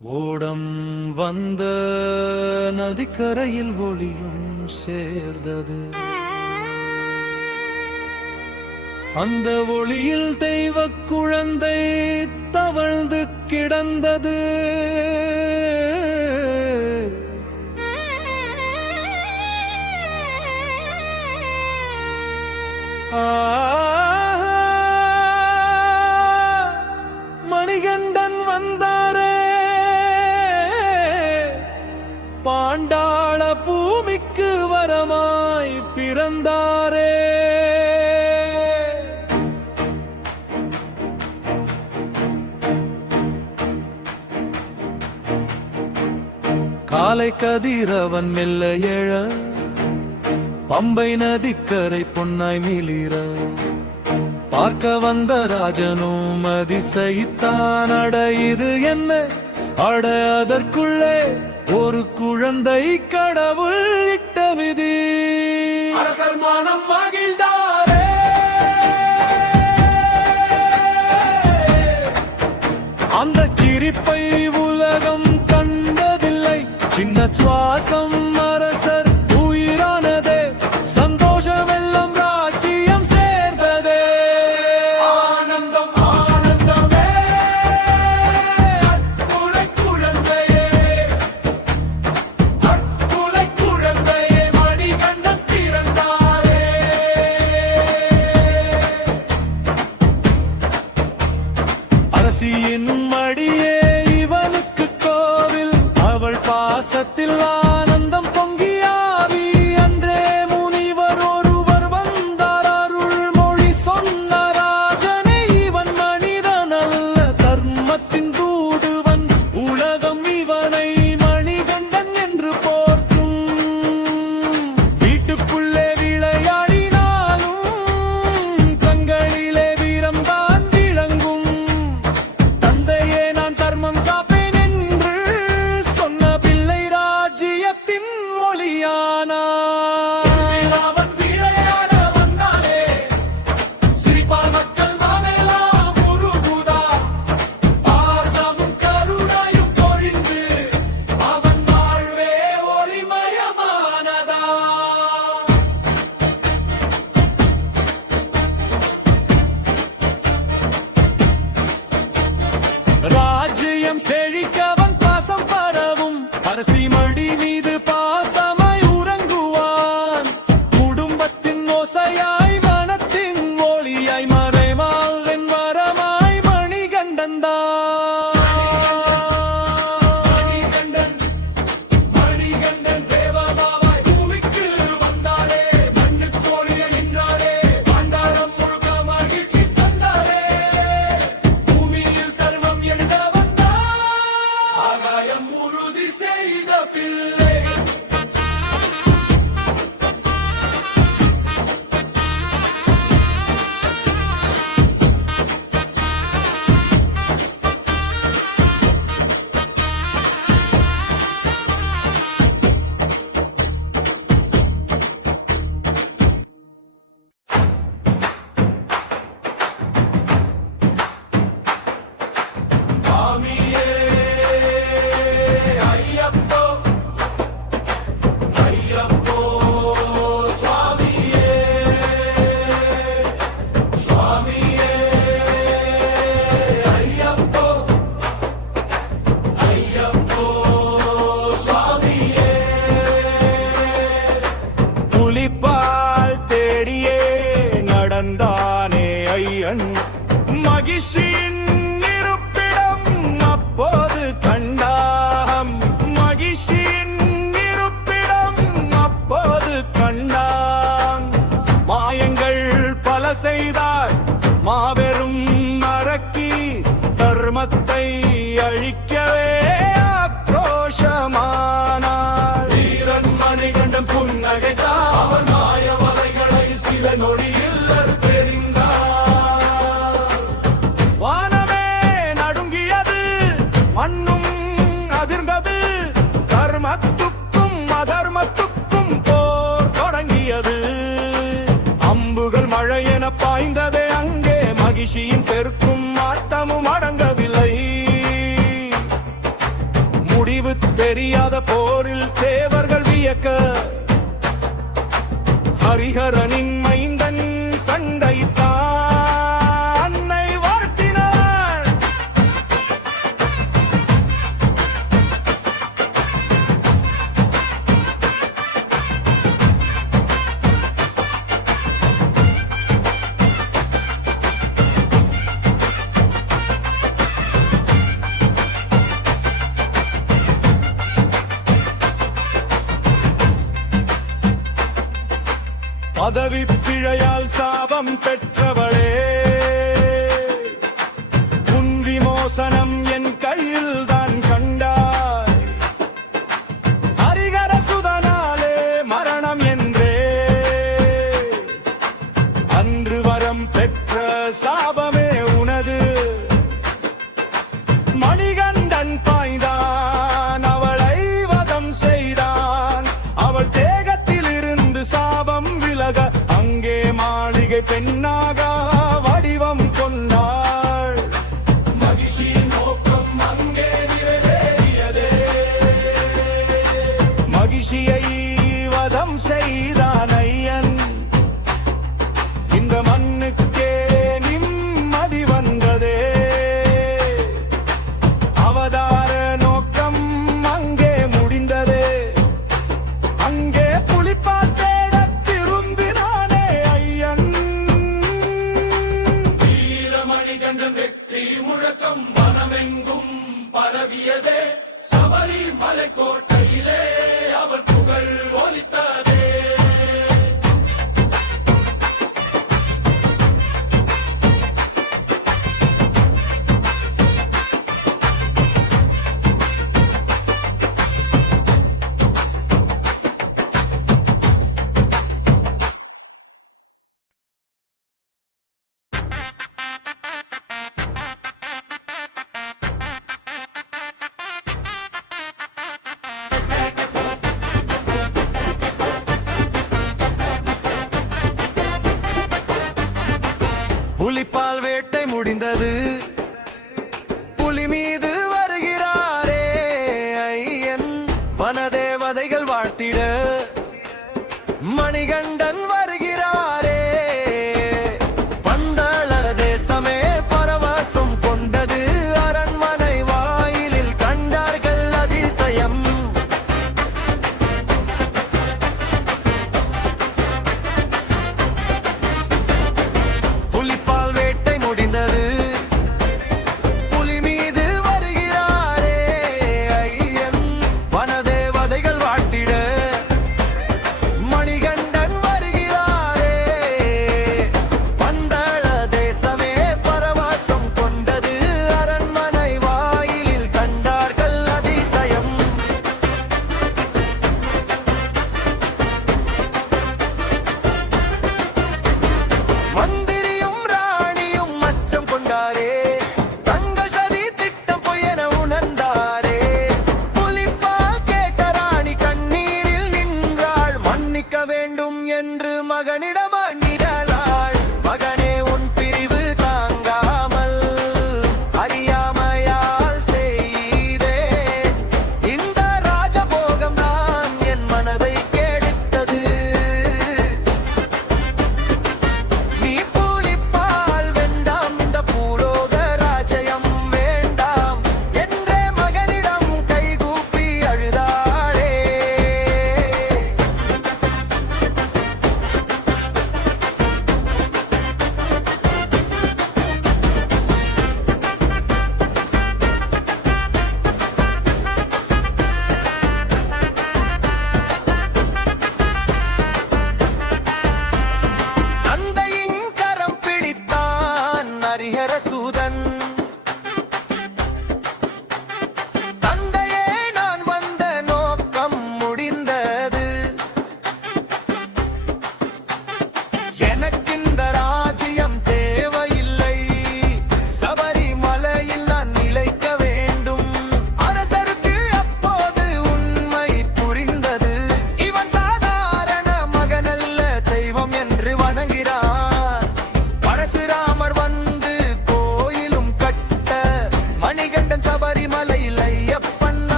ஓடம் வந்த நதிக்கரையில் ஒளியும் சேர்ந்தது. அந்த ஒளியில் தெய்வ குழந்தை தவழ்ந்து கிடந்தது. மணிகண்டன் வந்தாரே, பாண்டாள பூமிக்கு வரமாய் பிறந்தாரே. காலை கதிரவன் மெல்ல எழ, பம்பை நதிக்கரை பொன்னாய் மிளிர, பார்க்க வந்த ராஜனும் அதிசயித்தான். அட இது என்ன, அட அதற்குள்ளே ஒரு குழந்தை கடவுள் இட்ட விதி. அரசர் மனம் மகிழ்ந்தாரே, அந்த சிரிப்பை உலகம் கண்டதில்லை. சின்ன சுவாசம் அரசர் உயிரானதே, சந்தோஷம் எல்லாம் ராஜ்யம் சேர்ந்ததே. ஆனந்தம் ஆனந்தமே, அற்புலை குழந்தையே, அற்புலை குழந்தையே, மணிகண்டன் பிறந்தாரே. அரசியின் மடியே இவனுக்கு கோவில், அவள் பாசத்தில் ஆனந்தம் பொங்கியாவி. அன்றே முனிவர் ஒருவர் வந்தார், அருள் மொழி சொன்ன ராஜனே இவன் மனிதன் அல்ல, தர்மத்தின் தூதுவன். உலகம் இவனை மணிகண்டன் என்று போற்றும். வீட்டுக்குள்ளே விளையாடினாலும் கண்களிலே வீரம் தான் விளங்கும். தந்தையே நான் தர்மம் காப்பேன் என்று சொன்ன பிள்ளை ராஜ்யத்தின் ஒளியானார். அவன் விளையாட வந்தாலே, சிரிப்பால் மக்கள் மனமெல்லாம் உருகுதார். பாசமும் கருணையும் பொழிந்து அவன் வாழ்வே ஒளிமயமானதா. ராஜ்யம் செழிக்கவன் பாசம் பரவும், அரசி மடி மீது பாசமாய் உறங்குவான். குடும்பத்தின் ஓசையாய் மனத்தின் ஒளியாய் மறைமால் வரமாய் மணிகண்டன் தான். மணிகண்டன் மணிகண்டன் தேவமாவாய் பூமிக்கு வந்தாரே, மண்ணுக்கு ஒளிய நின்றாரே, பாண்டாளம் முழுக்க மகிழ்ச்சி தந்தாரே. பூமியில் தர்மம் எழுத வந்தார், ஆகாயம் உறுதி செய்த பிள்ளை. சுவாமியே ஐயப்போ, ஐயப்போ சுவாமியே, சுவாமியே ஐயப்போ, ஐயப்போ சுவாமியே. புலிப்பால் தேடியே நடந்தானே ஐயன், மகிழ்ச்சியின் இருப்பிடம் அப்போது கண்டாம். மகிழ்ச்சியின் இருப்பிடம் அப்போது கண்டான். மாயங்கள் பல செய்தார் மாபெரும் அரக்கி, தர்மத்தை அழிக்கவே ஆக்ரோஷமானார். வீரன் மணிகண்டன் புன்னகைத்தார், அவன் மாய வலைகளை சில நொடியில் அறுத்தெறிந்தார். வானமே நடுங்கியது, மண்ணும் அதிர்ந்தது, தர்மத்துக்கும் அதர்மத்துக்கும் போர் தொடங்கியது. அம்புகள் மழையென பாய்ந்ததே அங்கே, மகிழ்ச்சியின் செருக்கும் ஆட்டமும் அடங்கவில்லை. முடிவு தெரியாத போரில் தேவர்கள் வியக்க ஹரிஹரனின் மைந்தன் சண்டைத்தான் அன்னை வாழ்த்தினாள். பதவி பிழையால் சாபம் பெற்றவளே, உன் விமோசனம் என் கையில் தான் கண்டாய். ஹரிஹர சுதனாலே மரணம் என்றே அன்று வரம் பெற்ற சாபமே உனது. மணிகண்டன் பாய்ந்தான், அவளை வதம் செய்தான். அவள் தேகத்தில் இருந்து சாபம் விலக அங்கே மாளிகை பெண்ணாக வடிவம் கொண்டாள். மகிழ்ச்சியின் நோக்கம் அங்கே நிறைவேறியதே. மகிழ்ச்சியை வதம் செய்தான் ஐயன். இந்த மண்ணுக்கே நிம்மதி வந்ததே. அவதார நோக்கம் அங்கே முடிந்ததே. அங்கே புலிப்பால் தேட திரும்பினானே ஐயன். வீரமணிகண்டன் வெற்றி முழக்கம் மனமெங்கும் பரவியதே. சபரிமலை கோட்டையிலே அவர் புகழ் ஒலித்ததே.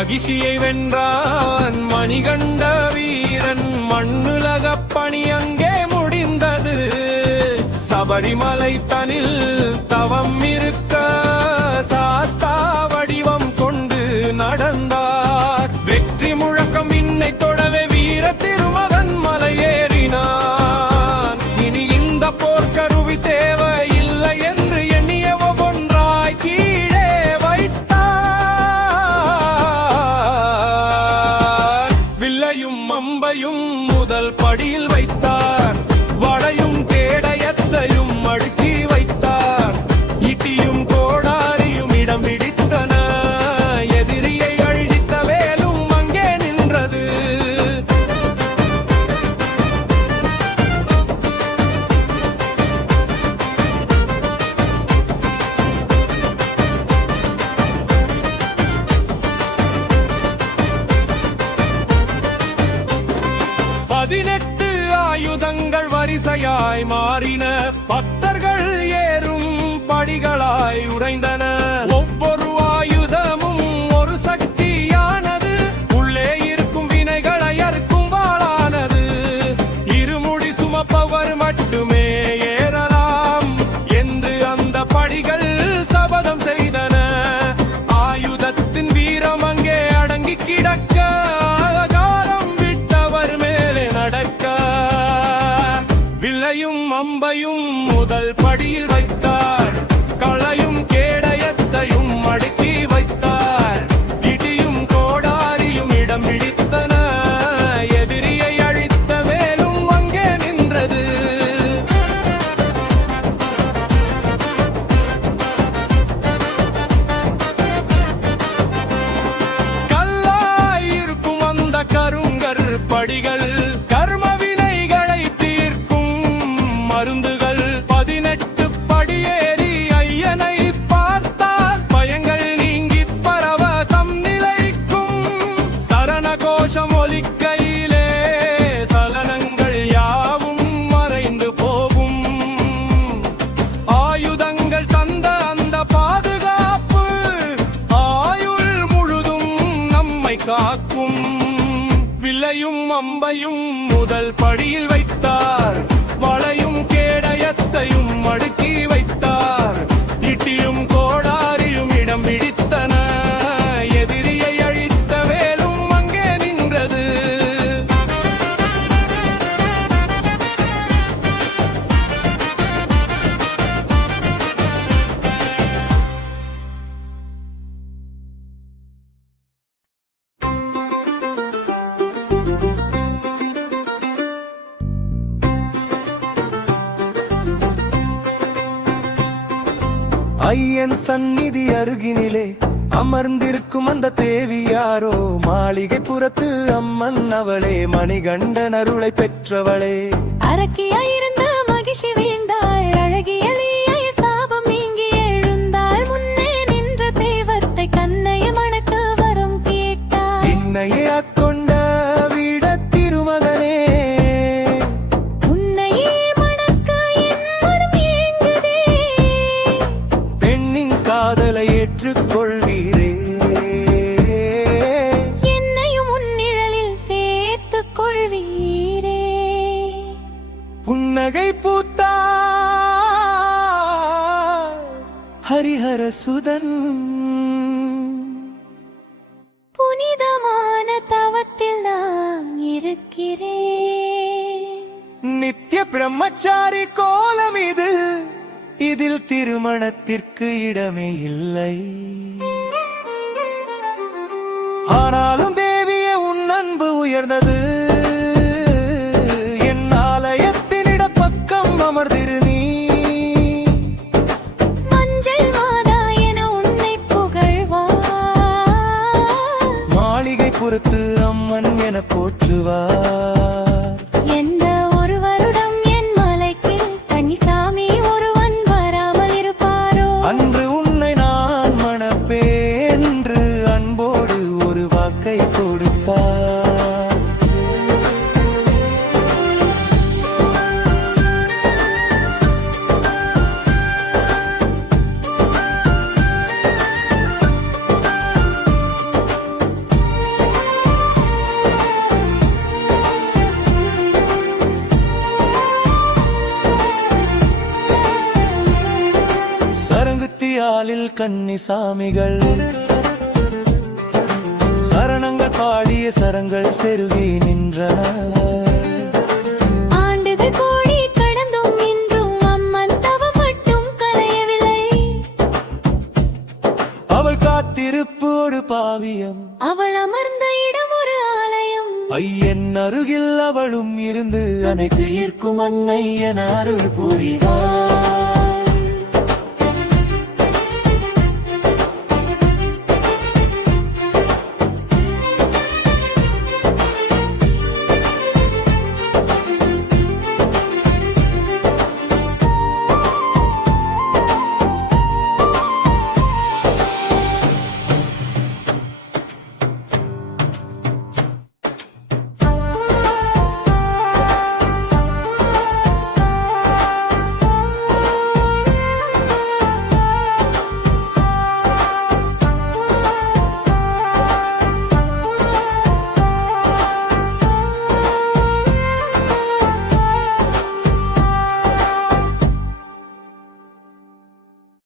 மகிழ்ச்சியை வென்றான் மணிகண்ட வீரன். மண்ணுலக பணி அங்கே முடிந்தது. சபரிமலை தனில் தவம் இருக்க சாஸ்தா வடிவம் கொண்டு நடந்தார். வெற்றி முழக்கம் இன்னை தொடவே வீர திருமகன் மலையேறினான். இனி இந்த போர்க்கருவி தேவையில்லை என்று எண்ணிய ஒவ்வொன்றாய் கீழே வைத்தார். வில்லையும் அம்பையும் முதல் படியில் வைத்தார். வளையும் கேடயத்தையும் அடுக்கி வைத்தார். இட்டியும் கோடாரியும் இடம் பிடித்தன. எதிரியை அழித்த வேலும் அங்கே நின்றது. பதினெட்டு ஆயுதங்கள் வரிசையாய் மாறின. பக்தர்கள் ஏறும் படிகளாய் உடைந்தன. ஒவ்வொரு ஆயுதமும் ஒரு சக்தியானது. உள்ளே இருக்கும் வினைகளை அறுக்கும் வாளானது. இருமுடி சுமப்பவர் மட்டுமே ஏறலாம் என்று அந்த படிகள் சபதம் செய்தன. ஆயுதத்தின் வீரம் அங்கே அடங்கி கிடக்க வில்லையும் அம்பையும் முதல் படியில் வைத்தார். களையும் கேடயத்தையும் அடுக்கி வைத்தார். இடியும் கோடாரியும் இடம் பிடித்தன. எதிரியை அழித்த வேலும் அங்கே நின்றது. கல்லாய் இருக்கும் அந்த கருங்கர் படிகள் கர்ம வினைகளை தீர்க்கும் மருந்துகள். 18 படியேறி ஐயனை பார்த்தால் பயங்கள் நீங்கி பரவசம் நிலைக்கும். சரண கோஷம் ஒலிக்கையிலே சலனங்கள் யாவும் மறைந்து போகும். ஆயுதங்கள் தந்த அந்த பாதுகாப்பு ஆயுள் முழுதும் நம்மை காக்கும். வில்லையும் அம்பையும் முதல் படியில் வைத்தார். வளையும் கேடயத்தையும் அடுக்கி வைத்தார். இட்டியும் கோடாரியும் இடம் பிடித்தன. எதிரியை அழித்த வேலும் அங்கே நின்றது. ஐயன் சந்நிதி அருகினிலே அமர்ந்திருக்கும் அந்த தேவி யாரோ? மாளிகை புறத்து அம்மன் அவளே, மணிகண்டன் அருளை பெற்றவளே. அரக்கியாயிருந்த மகிழ்ச்சி வீழ்ந்தாள். அழகிய லீலைய சாபம் நீங்கி எழுந்தாள். முன்னே நின்ற தெய்வத்தை கண்ணைய மணக்க வரம் கேட்டாள். என்னையே ஆட்கொண்ட வீட திருமகனே, உன்னையே மணக்க என் மனம் ஏங்குதே. பெண்ணின் காதலை ஏற்றுக்கொள்வீரே. என்னையும் உன்னிழலில் சேர்த்துக் கொள்வீரே. புன்னகை பூத்தா ஹரிஹர சுதன். புனிதமான தவத்தில் நான் இருக்கிறேன். நித்திய பிரம்மச்சாரி கோலம் இது. இதில் திருமணத்திற்கு இடமே இல்லை. ஆனாலும் தேவியே உன் அன்பு உயர்ந்தது. என் ஆலயத்தினிட பக்கம் அமர்ந்திரு நீ. மஞ்சள் மாதா என உன்னை புகழ்வார். மாளிகை புறத்து அம்மன் என போற்றுவார். எந்த ஒரு வருடம் என் மலைக்கு கன்னிசாமி ஒருவன் வராமல் இருப்பாரோ? அன்று உன்னை நான் மணப்பேன் என்று அன்போடு ஒரு வாக்கை கொடுத்தார். காலில் கன்னிசாமிகள் சரணங்கள் பாடிய சரங்கள் செருகி நின்றன. ஆண்டுகள் கோடி கடந்தும் இன்றும் அம்மன் தவம் மட்டும் கலையவில்லை. அவள் காத்திருப்பு ஒரு பாவியம், அவள் அமர்ந்த இடம் ஒரு ஆலயம். ஐயன் அருகில் அவளும் இருந்து அனைத்து ஈர்க்கும் அன்னை என அருள் புரிவாள்.